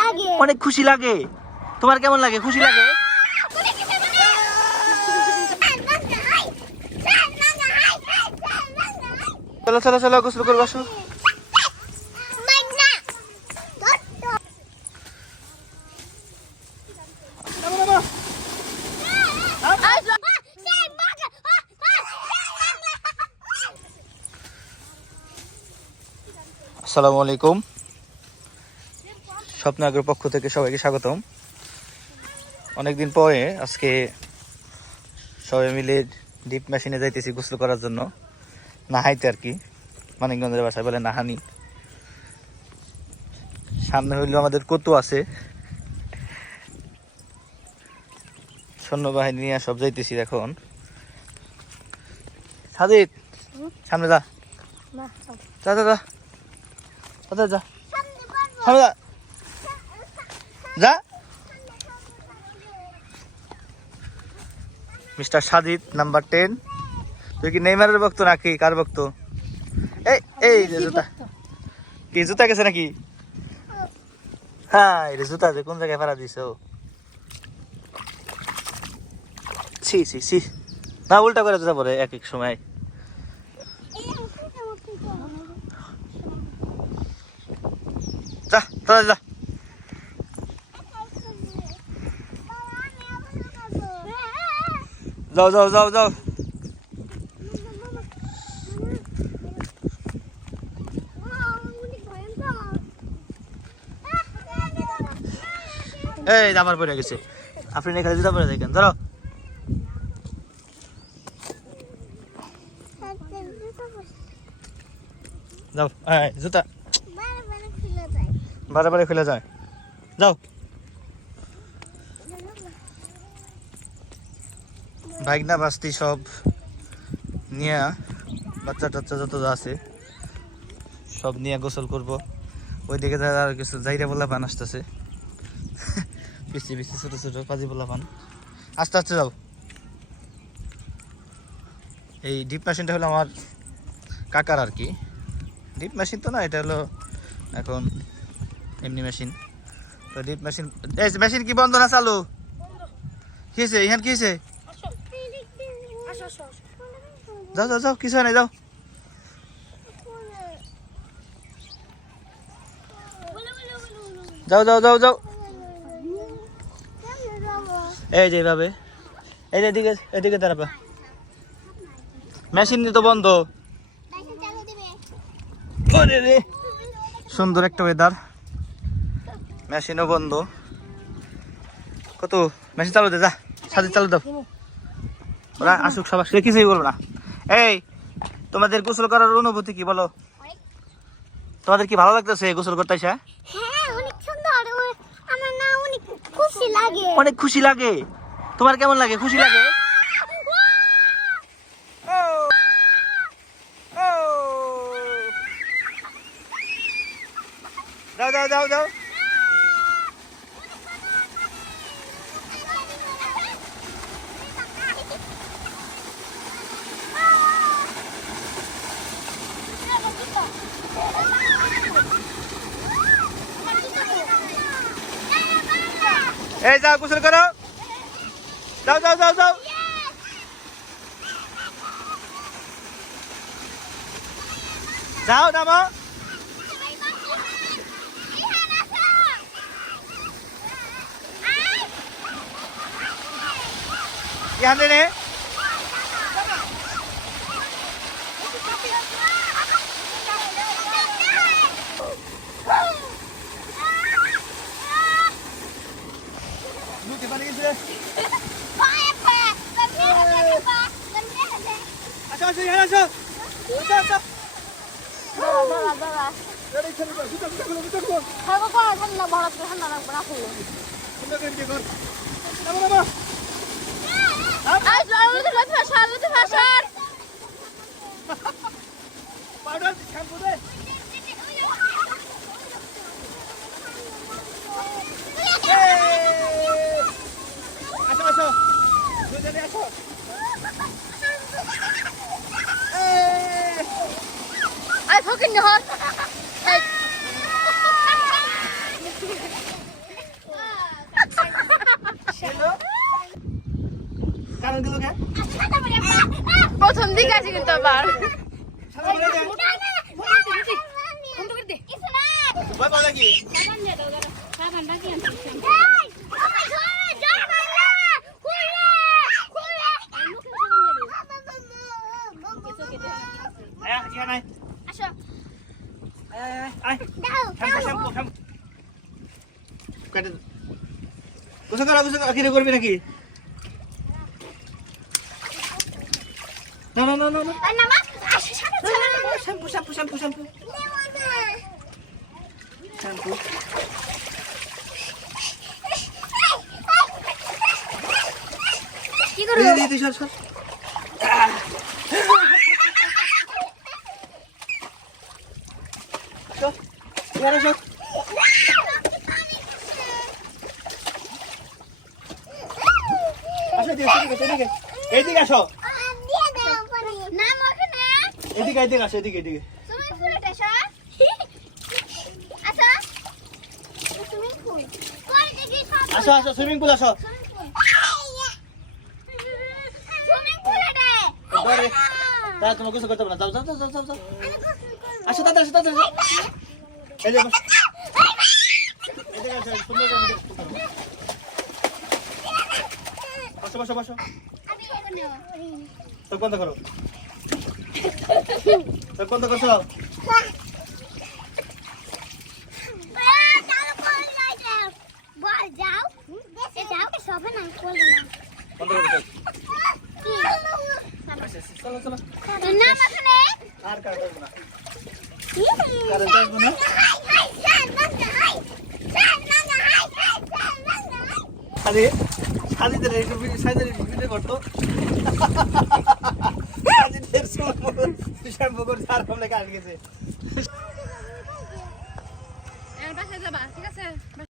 লাগে। অনেক খুশি লাগে। তোমার কেমন লাগে? খুশি লাগে? চলো চলো চলো গোসল করব আসো আসসালামু আলাইকুম। স্বপ্নাগর পক্ষ থেকে সবাইকে স্বাগতম। অনেকদিন পরে আজকে সবাই মিলে ডিপ মেশিনে যাইতেছি গোসল করার জন্য। নাহাইতে আর কি। মানিকগঞ্জের বাসায় বলে নাহানি। সামনে হইল আমাদের কত আছে। সৈন্যবাহিনী নিয়ে সব যাইতেছি এখন। সাজিদ সামনে যা। যা যা যা। যা? যা সামনে যা। যা। Mister Sajid number ten. তুই কি নেইমারের ভক্ত নাকি? কার ভক্ত? এই এই যে জুতা। কি জুতা গেছে নাকি? হ্যাঁ এই যে জুতা যে কোন জায়গায় ফেলা দিছ ছি ছি ছি। না উল্টা করে জুতা পরে এক এক সময়। যা তাড়াতাড়ি যা। যাও যাও যাও যাও। এই আমার পড়ে গেছে। আপনি এখানে জুতা পরে দেখেন ধরো। যাও জুতা। বারে বারে খুলে যায়। যাও। বাইকনা বাস্তি সব নিয়ে বাচ্চা টাচ্চা যত আছে, সব নিয়ে গোসল করব। ওইদিকে যারা আর কিছু যাইরা বলা পান আসতেছে। বেশি বেশি ছোট ছোট কাজী বলা পান। আস্তে আস্তে যাও। এই ডিপ মেশিনটা হলো আমার কাকার আর কি। ডিপ মেশিন তো না, এটা হলো এখন এমনি মেশিন। তো ডিপ মেশিন মেশিন কি বন্ধ না চালু? কি হয়েছে ইহান কি হয়েছে যাও যাও যাও, কিছু নাই, যাও। যাও যাও যাও যাও। এই যে এইভাবে। এই যে এদিকে এদিকে দাঁড়াবা। মেশিন তো বন্ধ। সুন্দর একটা ওয়েদার মেশিনও বন্ধ। কত? মেশিন চালু দে, যা সাথে চালু দাও। ওরা আসুক সবার সে কিছুই বলব না। এই তোমাদের গোসল করার অনুভূতি কি বলো? তোমাদের কি ভালো লাগতেছে গোসল করতে এসে? হ্যাঁ অনেক খুশি লাগে। অনেক খুশি লাগে। তোমার কেমন লাগে? খুশি লাগে? যাও যাও যাও যাও এই যাও গোসল করো যাও যাও যাও যাও যাও নামো ইহান রে দুটি পানি গেছে আসো আসো ইহান আসো আসো আসো এই ছেলে জুতা জুতা খুলো জুতা খুলো সুন্দর করে দিয়ে কর নামো নামো পাউডার শ্যাম্পু দে আসো আসো দুজনে আসো দিকে আছে কিন্তু আবার ভয় পাও নাকি আয়া ইয়া নাই আসো আয় আয় দাও শ্যাম্পু শ্যাম্পু শ্যাম্পু কেটে কোসা করা কোসা করা কিরে করবি নাকি না না না। Shampoo shampoo shampoo shampoo. Shampoo. কি সর সর। এখানে সর। আসো এদিকে এদিকে। এদিকে আসো দিয়ে দাও পানি নাম ওখানে এদিকে এদিকে আসো এদিকে এদিকে। সুইমিং পুলে আসো। আসো সুইমিং পুল পরে দেখি আসো আসো সুইমিং পুল আসো। সুইমিং পুলে দে ঘরে তারা তোমার কিছু করতে পারবে না। যাও যাও যাও যাও যাও। আসো তাড়াতাড়ি আসো তাড়াতাড়ি আসো। এই যে এদিকে আসো, সুন্দর করে আমাদের পুকুর। বসো বসো বসো। আমি এখানে চোখ বন্ধ করো। চোখ বন্ধ করছ বল যাও এ যাও সবে না বলব না বন্ধ করো চোখ। কি চলো চলো নাম ওখানে আর কার না কারণ দেখব না আরে সাজিদের ভিডিও করতো কাট গেছে যাবা ঠিক আছে?